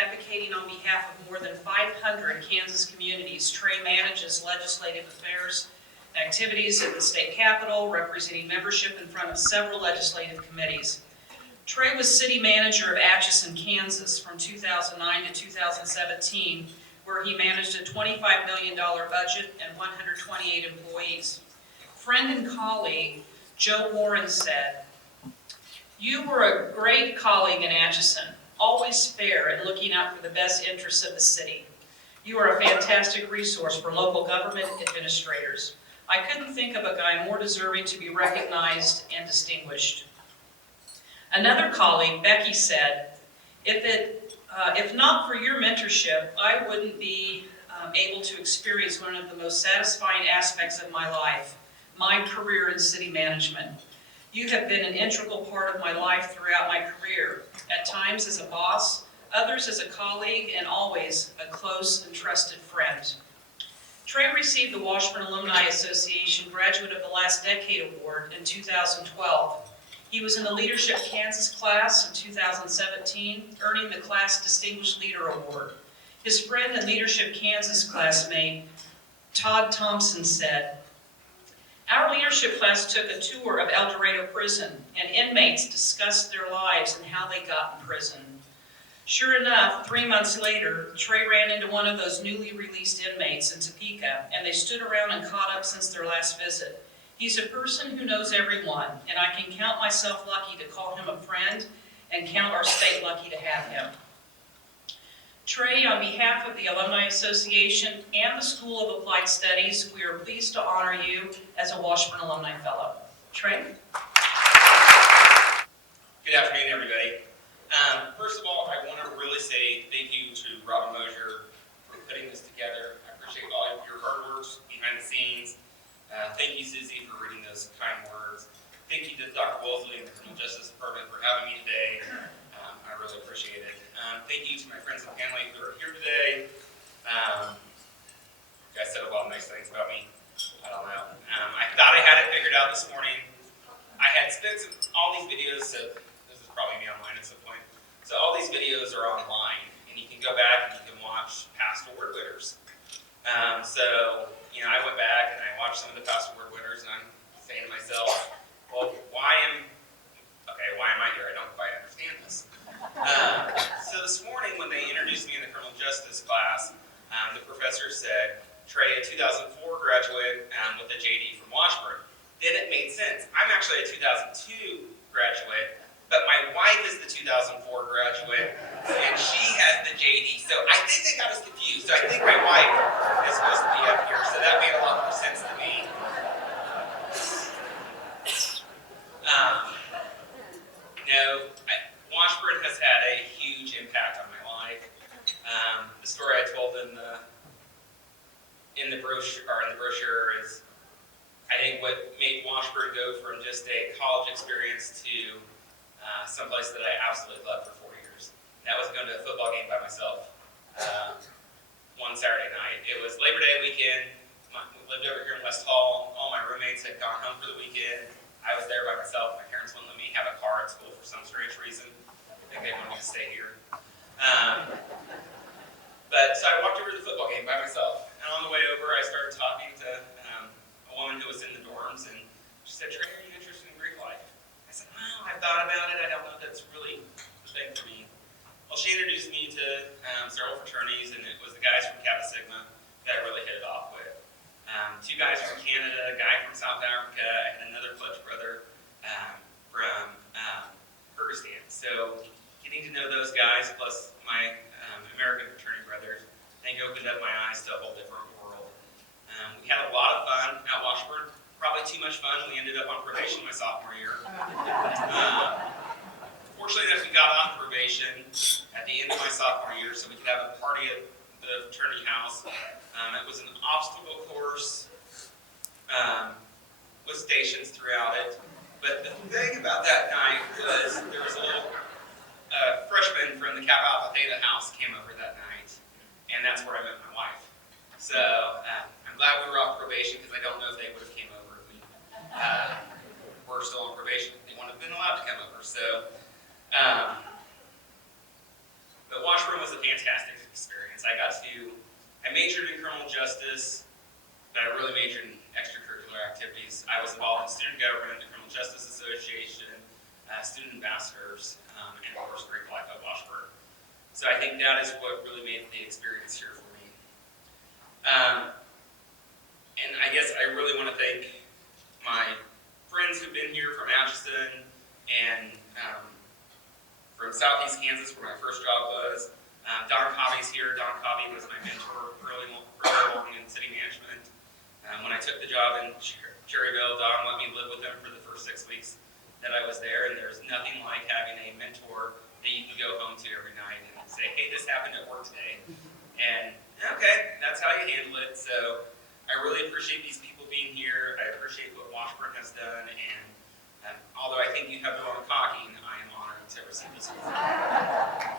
advocating on behalf of more than 500 Kansas communities, Trey manages legislative affairs activities at the state capitol, representing membership in front of several legislative committees. Trey was city manager of Atchison, Kansas from 2009 to 2017, where he managed a $25 million budget and 128 employees. Friend and colleague Joe Warren said, "You were a great colleague in Atchison, always fair and looking out for the best interests of the city. You are a fantastic resource for local government administrators. I couldn't think of a guy more deserving to be recognized and distinguished." Another colleague, Becky, said, if not for your mentorship, I wouldn't be able to experience one of the most satisfying aspects of my life, my career in city management. You have been an integral part of my life throughout my career, at times as a boss, others as a colleague, and always a close and trusted friend. Trey received the Washburn Alumni Association Graduate of the Last Decade Award in 2012. He was in the Leadership Kansas class in 2017, earning the Class Distinguished Leader Award. His friend and Leadership Kansas classmate, Todd Thompson, said, "Our leadership class took a tour of El Dorado Prison, and inmates discussed their lives and how they got in prison. Sure enough, 3 months later, Trey ran into one of those newly released inmates in Topeka, and they stood around and caught up since their last visit. He's a person who knows everyone, and I can count myself lucky to call him a friend and count our state lucky to have him." Trey, on behalf of the Alumni Association and the School of Applied Studies, we are pleased to honor you as a Washburn Alumni Fellow. Trey? Good afternoon, everybody. First of all, I want to really say thank you to Robin Mosier for putting this together. I appreciate all of your hard work behind the scenes. Thank you, Susie, for reading those kind words. Thank you to Dr. Wolseley and the Criminal Justice Department for having me today. I really appreciate it. Thank you to my friends and family who are here today. You guys said a lot of nice things about me. I don't know. I thought I had it figured out this morning. I had spent all these videos, so this is probably me online at some point. So all these videos are online, and you can go back and you can watch past award winners. So, I went back and I watched some of the past award winners, and I'm saying to myself, well, why am I here? I don't quite understand this. So this morning when they introduced me in the criminal justice class, the professor said, "Trey, a 2004 graduate with a JD from Washburn." Then it made sense. I'm actually a 2002 graduate, but my wife is the 2004 graduate, and she has the JD. So I think they got us confused. So I think my wife is supposed to be up here, so that made a lot more sense to me. Washburn has had a huge impact on my life. The story I told in the brochure is, I think, what made Washburn go from just a college experience to someplace that I absolutely loved for 4 years. And that was going to a football game by myself one Saturday night. It was Labor Day weekend. We lived over here in West Hall. All my roommates had gone home for the weekend. I was there by myself. My parents wouldn't let me have a car at school for some strange reason. I think they wanted me to stay here. So I walked over to the football game by myself. And on the way over, I started talking to a woman who was in the dorms, and she said, "Trey, are you interested in Greek life?" I said, "Well, I've thought about it. I don't know if that's really the thing for me." Well, she introduced me to several fraternities, and it was the guys from Kappa Sigma that I really hit it off with. 2 guys from Canada, a guy from South Africa, and another pledge brother from Kyrgyzstan. So getting to know those guys, plus my American fraternity brothers, I think opened up my eyes to a whole different world. We had a lot of fun at Washburn. Probably too much fun. We ended up on probation my sophomore year. Fortunately enough, we got off probation at the end of my sophomore year, so we could have a party at the fraternity house. It was an obstacle course with stations throughout it. But the thing about that night was there was a little freshman from the Kappa Alpha Theta house came over that night, and that's where I met my wife. So I'm glad we were off probation, because I don't know if they would have came over if we were still on probation. They wouldn't have been allowed to come over. So, But Washburn was a fantastic experience. I majored in criminal justice, but I really majored in extracurricular activities. I was involved in student government, the Criminal Justice Association, student ambassadors, and of course Great Life at Washburn. So I think that is what really made the experience here for me. And I guess I really want to thank my friends who've been here from Atchison and from Southeast Kansas, where my first job was. Don Covey's here. Don Covey was my mentor early along in city management. When I took the job in Cherryville, Don let me live with him for the first 6 weeks that I was there, and there's nothing like having a mentor that you can go home to every night and say, hey, this happened at work today. And, okay, that's how you handle it. So I really appreciate these people being here. I appreciate what Washburn has done, and although I think you have the wrong caulking, I am honored to receive this award.